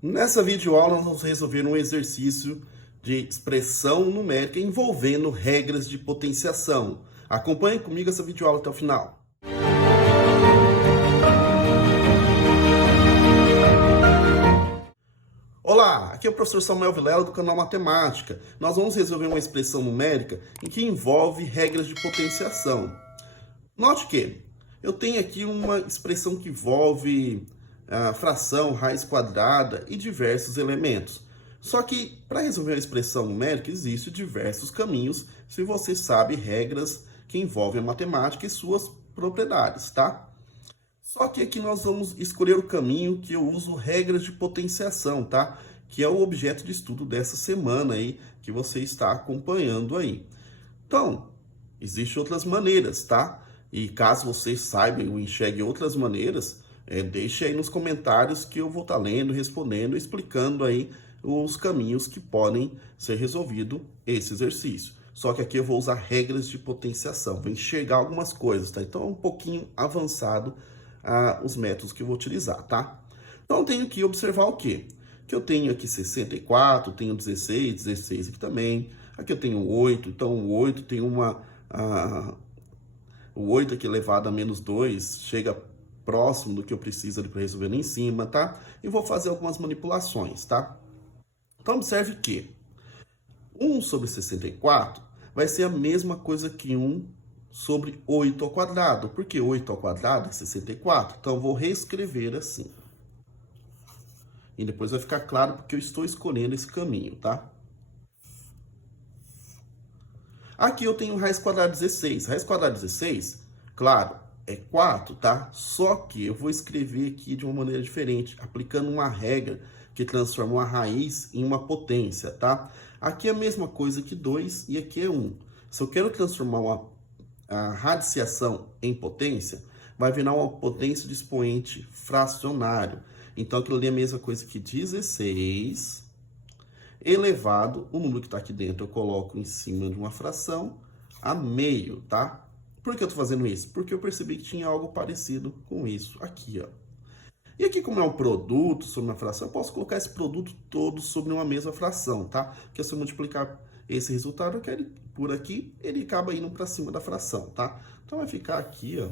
Nessa videoaula, nós vamos resolver um exercício de expressão numérica envolvendo regras de potenciação. Acompanhe comigo essa videoaula até o final. Olá, aqui é o professor Samuel Vilela do canal Matemática. Nós vamos resolver uma expressão numérica em que envolve regras de potenciação. Note que eu tenho aqui uma expressão que envolve fração, raiz quadrada e diversos elementos. Só que para resolver uma expressão numérica existem diversos caminhos se você sabe regras que envolvem a matemática e suas propriedades, tá? Só que aqui nós vamos escolher o caminho que eu uso regras de potenciação, tá? Que é o objeto de estudo dessa semana aí que você está acompanhando aí. Então, existem outras maneiras, tá? E caso você saiba ou enxergue outras maneiras, deixe aí nos comentários que eu vou estar lendo, respondendo, explicando aí os caminhos que podem ser resolvido esse exercício. Só que aqui eu vou usar regras de potenciação, vou enxergar algumas coisas, tá? Então é um pouquinho avançado os métodos que eu vou utilizar, tá? Então eu tenho que observar o quê? Que eu tenho aqui 64, tenho 16, 16 aqui também. Aqui eu tenho 8, então o 8 tem o 8 aqui elevado a menos 2, chega próximo do que eu preciso ali para resolver ali em cima, tá? E vou fazer algumas manipulações, tá? Então observe que 1 sobre 64 vai ser a mesma coisa que 1 sobre 8 ao quadrado, porque 8 ao quadrado é 64, então eu vou reescrever assim. E depois vai ficar claro porque eu estou escolhendo esse caminho, tá? Aqui eu tenho raiz quadrada de 16. Raiz quadrada de 16, claro, é 4, tá? Só que eu vou escrever aqui de uma maneira diferente, aplicando uma regra que transforma uma raiz em uma potência, tá? Aqui é a mesma coisa que 2 e aqui é 1. Se eu quero transformar a radiciação em potência, vai virar uma potência de expoente fracionário. Então, aquilo ali é a mesma coisa que 16 elevado, o número que está aqui dentro eu coloco em cima de uma fração a meio, tá? Por que eu estou fazendo isso? Porque eu percebi que tinha algo parecido com isso aqui, ó. E aqui, como é um produto sobre uma fração, eu posso colocar esse produto todo sobre uma mesma fração, tá? Porque se eu multiplicar esse resultado, eu quero por aqui, ele acaba indo para cima da fração, tá? Então, vai ficar aqui, ó,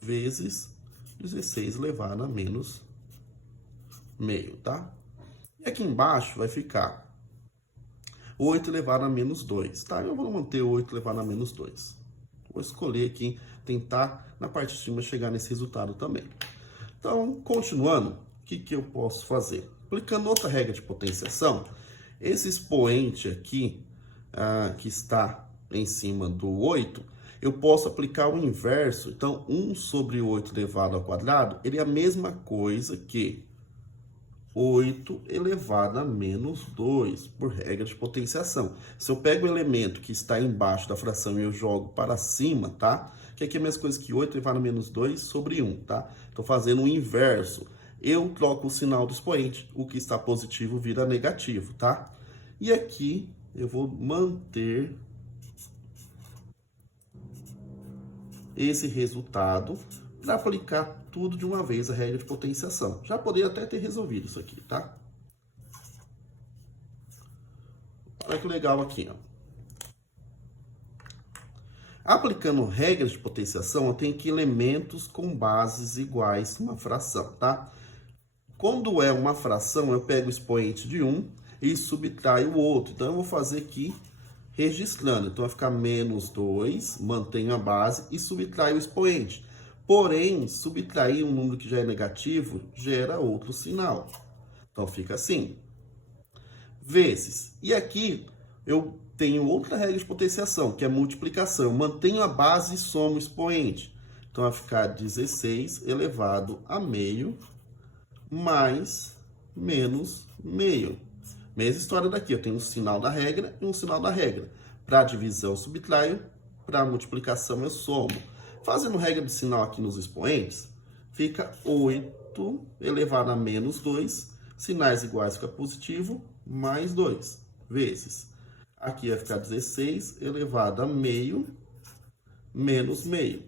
vezes 16 elevado a menos meio, tá? E aqui embaixo vai ficar 8 elevado a menos 2, tá? Eu vou manter 8 elevado a menos 2. Vou escolher aqui, tentar, na parte de cima, chegar nesse resultado também. Então, continuando, o que eu posso fazer? Aplicando outra regra de potenciação, esse expoente aqui, que está em cima do 8, eu posso aplicar o inverso. Então, 1 sobre 8 elevado ao quadrado, ele é a mesma coisa que 8 elevado a menos 2, por regra de potenciação. Se eu pego o elemento que está embaixo da fração e eu jogo para cima, tá? Que aqui é a mesma coisa que 8 elevado a menos 2 sobre 1, tá? Estou fazendo o inverso. Eu troco o sinal do expoente. O que está positivo vira negativo, tá? E aqui eu vou manter esse resultado para aplicar tudo de uma vez a regra de potenciação. Já poderia até ter resolvido isso aqui, tá? Olha que legal aqui, ó. Aplicando regras de potenciação, eu tenho que elementos com bases iguais uma fração, tá? Quando é uma fração, eu pego o expoente de um e subtraio o outro. Então, eu vou fazer aqui registrando. Então, vai ficar menos 2, mantenho a base e subtraio o expoente. Porém, subtrair um número que já é negativo gera outro sinal. Então, fica assim. Vezes. E aqui eu tenho outra regra de potenciação, que é multiplicação. Eu mantenho a base e somo o expoente. Então, vai ficar 16 elevado a meio mais menos meio. Mesma história daqui, eu tenho um sinal da regra e um sinal da regra. Para divisão, eu subtraio. Para multiplicação, eu somo. Fazendo regra de sinal aqui nos expoentes, fica 8 elevado a menos 2. Sinais iguais fica positivo, mais 2, vezes. Aqui vai ficar 16 elevado a meio, menos meio.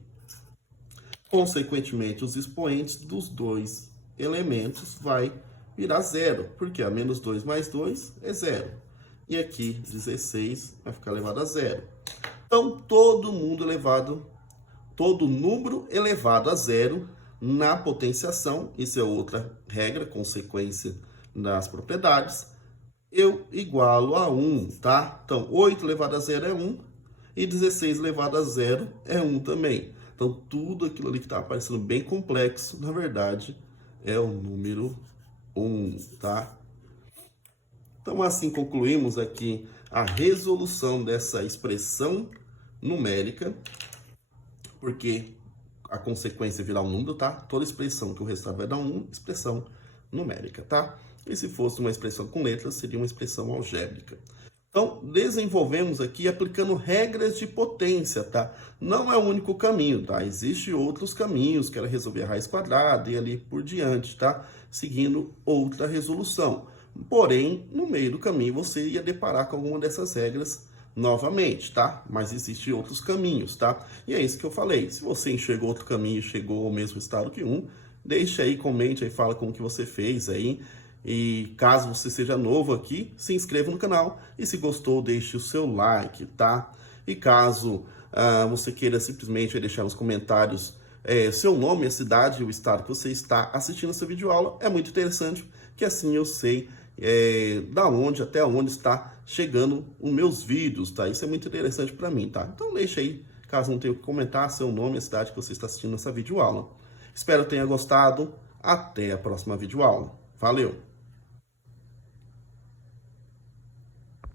Consequentemente, os expoentes dos dois elementos vai virar zero, porque a menos 2 mais 2 é zero. E aqui 16 vai ficar elevado a zero. Então, todo número elevado a zero na potenciação, isso é outra regra, consequência das propriedades, eu igualo a 1, tá? Então, 8 elevado a zero é 1 e 16 elevado a zero é 1 também. Então, tudo aquilo ali que está parecendo bem complexo, na verdade, é o número 1, tá? Então, assim concluímos aqui a resolução dessa expressão numérica, porque a consequência virar um número, tá? Toda expressão que o resultado vai dar um, expressão numérica, tá? E se fosse uma expressão com letras, seria uma expressão algébrica. Então, desenvolvemos aqui aplicando regras de potência, tá? Não é o único caminho, tá? Existem outros caminhos, que era resolver a raiz quadrada e ali por diante, tá? Seguindo outra resolução. Porém, no meio do caminho, você ia deparar com alguma dessas regras novamente, tá? Mas existem outros caminhos, tá? E é isso que eu falei. Se você enxergou outro caminho e chegou ao mesmo estado que um, deixa aí, comente aí, fala como que você fez aí. E caso você seja novo aqui, se inscreva no canal. E se gostou, deixe o seu like, tá? E caso você queira simplesmente deixar nos comentários seu nome, a cidade e o estado que você está assistindo essa videoaula, é muito interessante, que assim eu sei da onde até onde está chegando os meus vídeos, tá? Isso é muito interessante para mim, tá? Então deixa aí, caso não tenha o que comentar, seu nome e a cidade que você está assistindo essa videoaula. Espero que tenha gostado. Até a próxima videoaula. Valeu!